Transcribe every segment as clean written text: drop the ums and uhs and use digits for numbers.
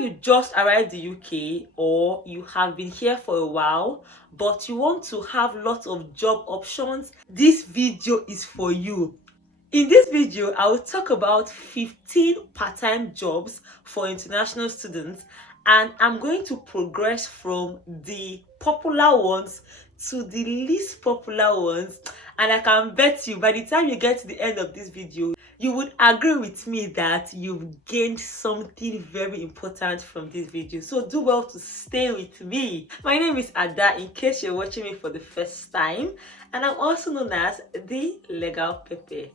you just arrived the UK or you have been here for a while but you want to have lots of job options, this video is for you. In this video, I will talk about 15 part-time jobs for international students, and I'm going to progress from the popular ones to the least popular ones. And I can bet you by the time you get to the end of this video, you would agree with me that you've gained something very important from this video. So do well to stay with me. My name is Ada, in case you're watching me for the first time, and I'm also known as the Legal Pepe.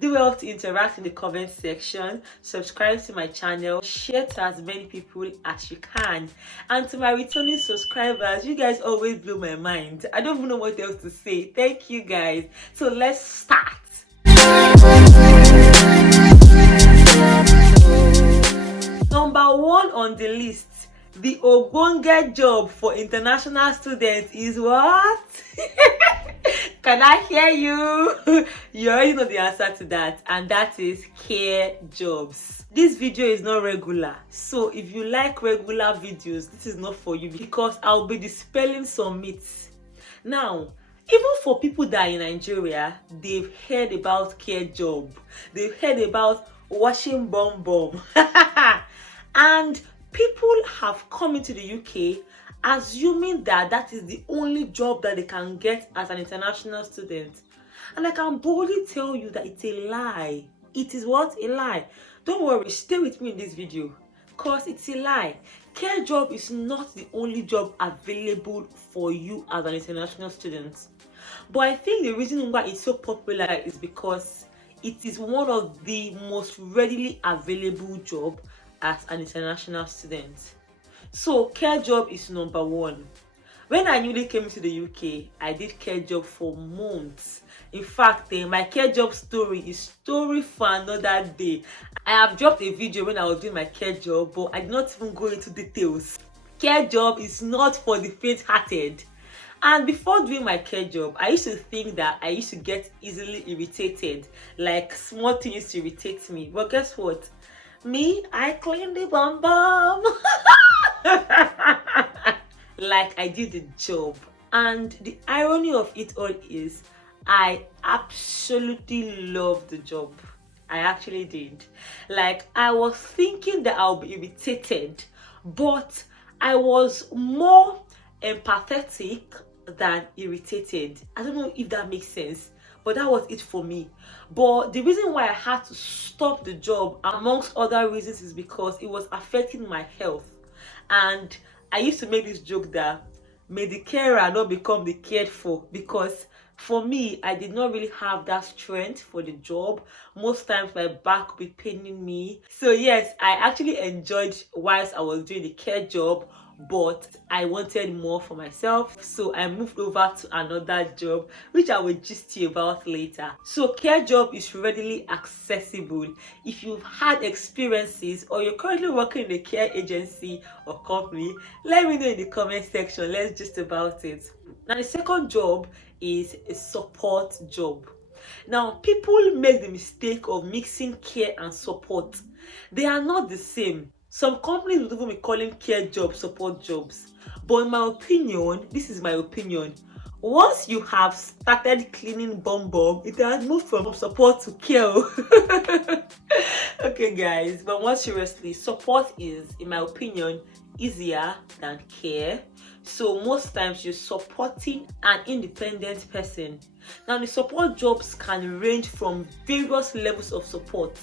Do well to interact in the comment section, subscribe to my channel, share to as many people as you can. And to my returning subscribers, you guys always blow my mind. I don't even know what else to say. Thank you guys. So let's start. Number one on the list, the ogbonge job for international students is what? Can I hear you? You already know the answer to that, and that is care jobs. This video is not regular, so if you like regular videos, this is not for you because I'll be dispelling some myths. Now, even for people that are in Nigeria, they've heard about care job. They've heard about washing bomb bomb. And people have come into the UK assuming that that is the only job that they can get as an international student. And I can boldly tell you that it's a lie. It is what? A lie. Don't worry, stay with me in this video because it's a lie. Care job is not the only job available for you as an international student. But I think the reason why it's so popular is because it is one of the most readily available jobs as an international student. So care job is number one. When I newly came to the UK, I did care job for months. In fact, my care job story is story for another day. I have dropped a video when I was doing my care job, but I did not even go into details. Care job is not for the faint-hearted. And before doing my care job, I used to think that I used to get easily irritated, like small things used to irritate me. But guess what? Me, I clean the bum bum. Like I did the job. And the irony of it all is I absolutely loved the job. I actually did. Like I was thinking that I'll be irritated, but I was more empathetic than irritated. I don't know if that makes sense, but that was it for me. But the reason why I had to stop the job, amongst other reasons, is because it was affecting my health. And I used to make this joke that may the carer not become the cared for, because for me, I did not really have that strength for the job. Most times my back would be paining me. So yes, I actually enjoyed whilst I was doing the care job, but I wanted more for myself, so I moved over to another job, which I will gist you about later. So care job is readily accessible. If you've had experiences or you're currently working in a care agency or company, let me know in the comment section. Let's gist about it. Now the second job is a support job. Now people make the mistake of mixing care and support. They are not the same. Some companies would even be calling care jobs support jobs. But in my opinion, this is my opinion, once you have started cleaning bum bum, it has moved from support to care. Okay guys, but more seriously, support is, in my opinion, easier than care. So most times you're supporting an independent person. Now the support jobs can range from various levels of support.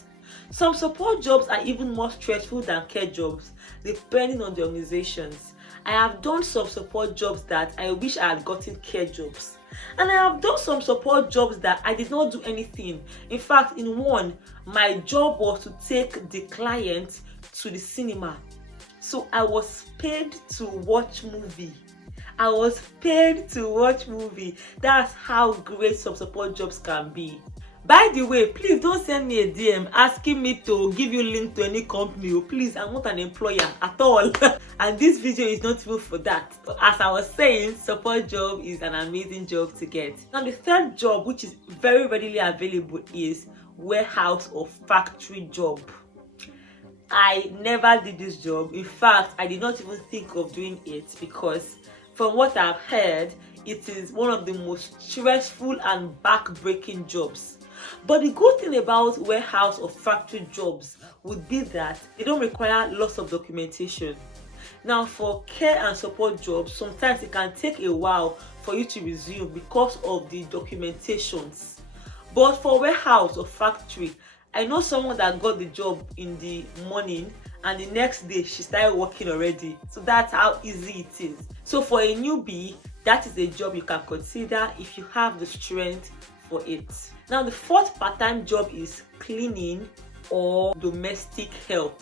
Some support jobs are even more stressful than care jobs, depending on the organizations. I have done some support jobs that I wish I had gotten care jobs. And I have done some support jobs that I did not do anything. In fact, in one, my job was to take the client to the cinema. So I was paid to watch movie. I was paid to watch movie. That's how great some support jobs can be. By the way, please don't send me a DM asking me to give you link to any company. Please, I'm not an employer at all. And this video is not even for that. As I was saying, support job is an amazing job to get. Now the third job, which is very readily available, is warehouse or factory job. I never did this job. In fact, I did not even think of doing it because from what I've heard, it is one of the most stressful and back-breaking jobs. But the good thing about warehouse or factory jobs would be that they don't require lots of documentation. Now, for care and support jobs, sometimes it can take a while for you to resume because of the documentations. But for warehouse or factory, I know someone that got the job in the morning and the next day she started working already. So that's how easy it is. So for a newbie, that is a job you can consider if you have the strength for it. Now, the fourth part-time job is cleaning or domestic help.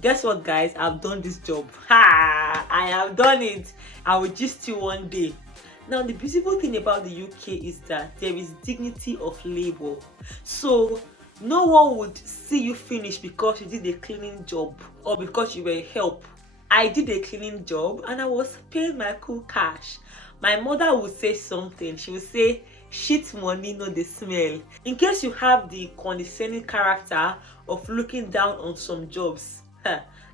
Guess what, guys? I've done this job. I have done it. I will gist you one day. Now, the beautiful thing about the UK is that there is dignity of labor. So no one would see you finish because you did a cleaning job or because you were help. I did a cleaning job and I was paid my cool cash. My mother would say something. She would say, "Shit money, no the smell." In case you have the condescending character of looking down on some jobs,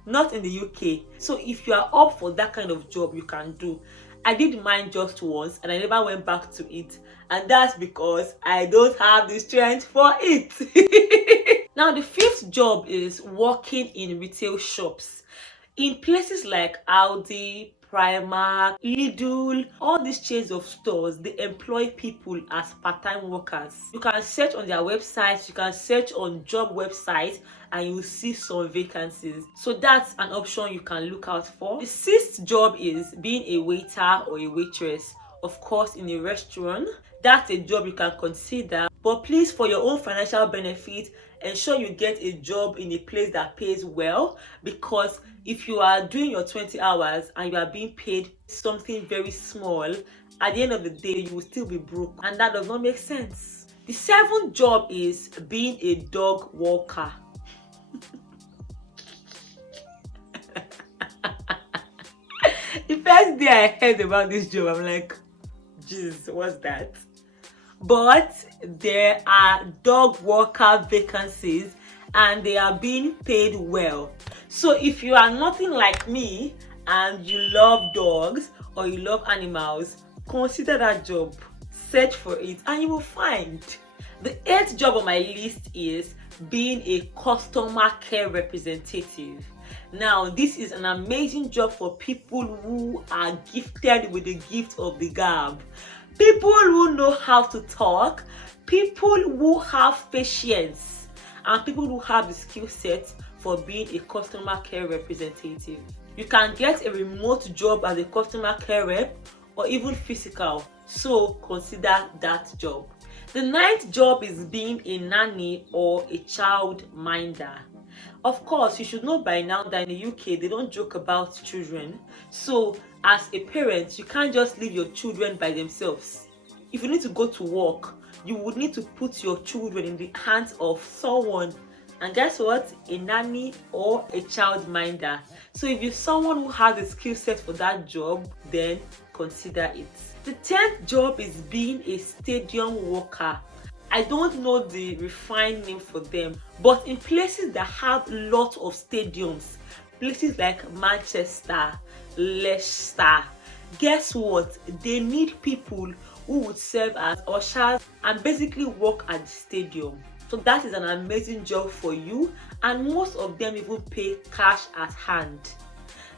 not in the UK. So if you are up for that kind of job, you can do. I did mine just once and I never went back to it, and that's because I don't have the strength for it. Now, the fifth job is working in retail shops. In places like Aldi, Primark, Lidl, all these chains of stores, they employ people as part-time workers. You can search on their websites, you can search on job websites, and you will see some vacancies. So that's an option you can look out for. The sixth job is being a waiter or a waitress. Of course, in a restaurant, that's a job you can consider. But please, for your own financial benefit, ensure you get a job in a place that pays well, because if you are doing your 20 hours and you are being paid something very small, at the end of the day, you will still be broke, and that does not make sense. The seventh job is being a dog walker. The first day I heard about this job, I'm like, jeez, what's that? But there are dog walker vacancies and they are being paid well. So if you are nothing like me and you love dogs or you love animals, consider that job. Search for it and you will find. The eighth job on my list is being a customer care representative. Now, this is an amazing job for people who are gifted with the gift of the garb. People who know how to talk, people who have patience, and people who have the skill set for being a customer care representative. You can get a remote job as a customer care rep or even physical, so consider that job. The ninth job is being a nanny or a child minder. Of course, you should know by now that in the UK, they don't joke about children. So as a parent, you can't just leave your children by themselves. If you need to go to work, you would need to put your children in the hands of someone. And guess what? A nanny or a child minder. So if you're someone who has a skill set for that job, then consider it. The 10th job is being a stadium worker. I don't know the refined name for them, but in places that have lots of stadiums, places like Manchester, Leicester, guess what? They need people who would serve as ushers and basically work at the stadium. So that is an amazing job for you, and most of them even pay cash at hand.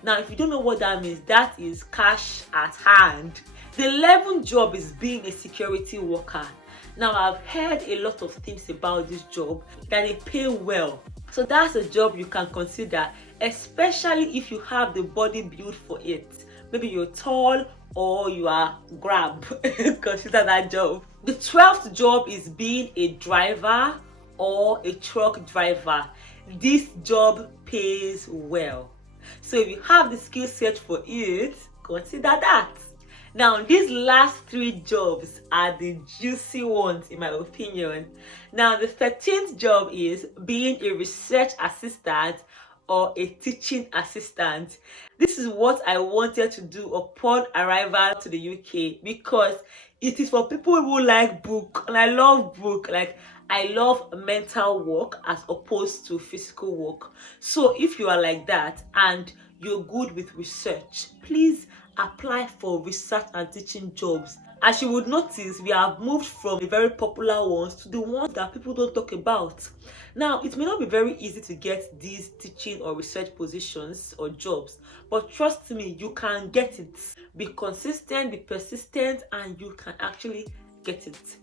Now, if you don't know what that means, that is cash at hand. The 11th job is being a security worker. Now, I've heard a lot of things about this job, that they pay well. So that's a job you can consider, especially if you have the body built for it. Maybe you're tall or you are garb. Consider that job. The 12th job is being a driver or a truck driver. This job pays well. So if you have the skill set for it, consider that. Now, these last 3 jobs are the juicy ones in my opinion. Now, the 13th job is being a research assistant or a teaching assistant. This is what I wanted to do upon arrival to the UK, because it is for people who like book, and I love book. Like, I love mental work as opposed to physical work. So if you are like that and you're good with research, please apply for research and teaching jobs. As you would notice, we have moved from the very popular ones to the ones that people don't talk about. Now, it may not be very easy to get these teaching or research positions or jobs, but trust me, you can get it. Be consistent, be persistent, and you can actually get it.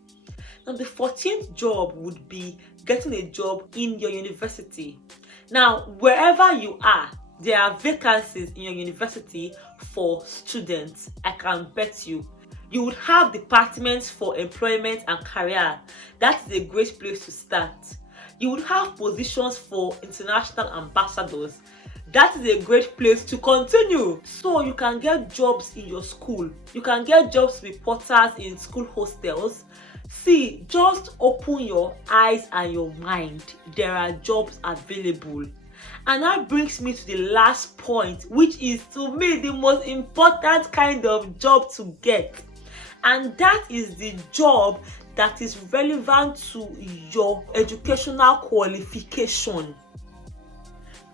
Now, the 14th job would be getting a job in your university. Now, wherever you are, there are vacancies in your university for students. I can bet you. You would have departments for employment and career. That is a great place to start. You would have positions for international ambassadors. That is a great place to continue. So you can get jobs in your school. You can get jobs with porters in school hostels. See, just open your eyes and your mind. There are jobs available. And that brings me to the last point, which is to me the most important kind of job to get. And that is the job that is relevant to your educational qualification.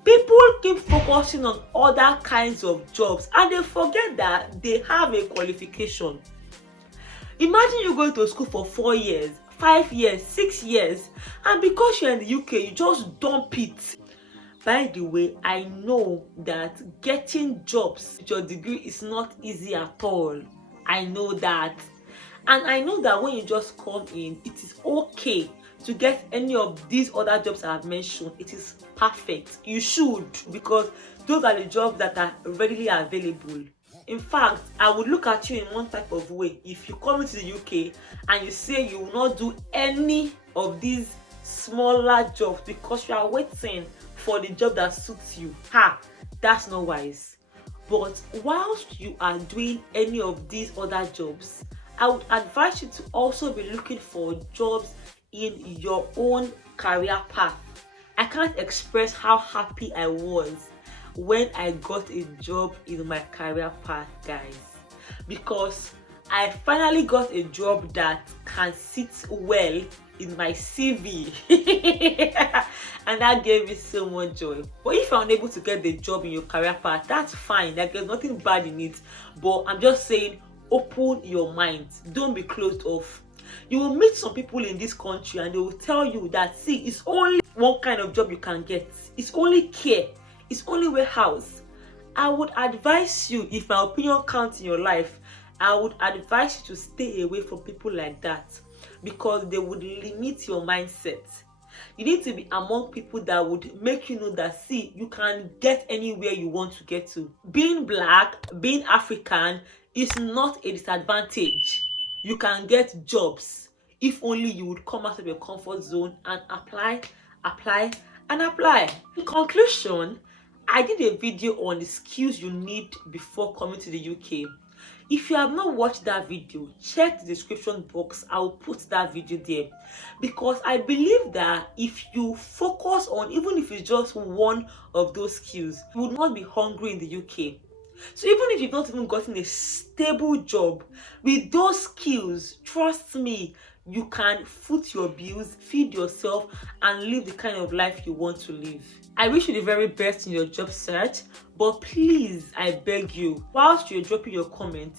People keep focusing on other kinds of jobs and they forget that they have a qualification. Imagine you going to school for 4 years, 5 years, 6 years, and because you're in the UK, you just dump it. By the way, I know that getting jobs with your degree is not easy at all. I know that. And I know that when you just come in, it is okay to get any of these other jobs I have mentioned. It is perfect. You should, because those are the jobs that are readily available. In fact, I would look at you in one type of way. If you come into the UK and you say you will not do any of these smaller jobs because you are waiting for the job that suits you, that's not wise. But whilst you are doing any of these other jobs, I would advise you to also be looking for jobs in your own career path. I can't express how happy I was when I got a job in my career path, guys, because I finally got a job that can sit well in my CV. And that gave me so much joy. But if you're unable to get the job in your career path, that's fine. Like, there's nothing bad in it. But I'm just saying, open your mind. Don't be closed off. You will meet some people in this country and they will tell you that, see, it's only one kind of job you can get. It's only care. It's only warehouse. I would advise you, if my opinion counts in your life, I would advise you to stay away from people like that, because they would limit your mindset. You need to be among people that would make you know that, see, you can get anywhere you want to get to. Being black, being African is not a disadvantage. You can get jobs if only you would come out of your comfort zone and apply. In conclusion, I did a video on the skills you need before coming to the UK. If you have not watched that video, check the description box. I will put that video there, because I believe that if you focus on, even if it's just one of those skills, you will not be hungry in the UK. So even if you've not even gotten a stable job, with those skills, trust me, you can foot your bills, feed yourself, and live the kind of life you want to live. I wish you the very best in your job search, but please, I beg you, whilst you're dropping your comment,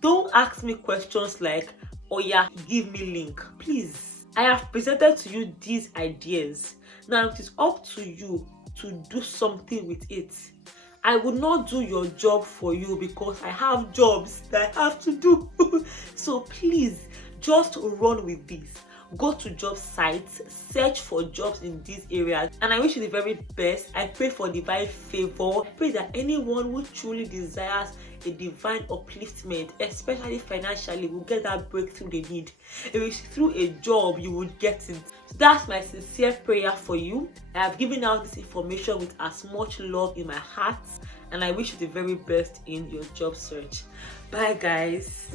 don't ask me questions like, oh yeah, give me link. Please, I have presented to you these ideas. Now it is up to you to do something with it. I will not do your job for you because I have jobs that I have to do. So please, just run with this. Go to job sites, search for jobs in these areas, and I wish you the very best. I pray for divine favor. I pray that anyone who truly desires a divine upliftment, especially financially, will get that breakthrough they need. If it's through a job, you would get it. So that's my sincere prayer for you. I have given out this information with as much love in my heart, and I wish you the very best in your job search. Bye, guys.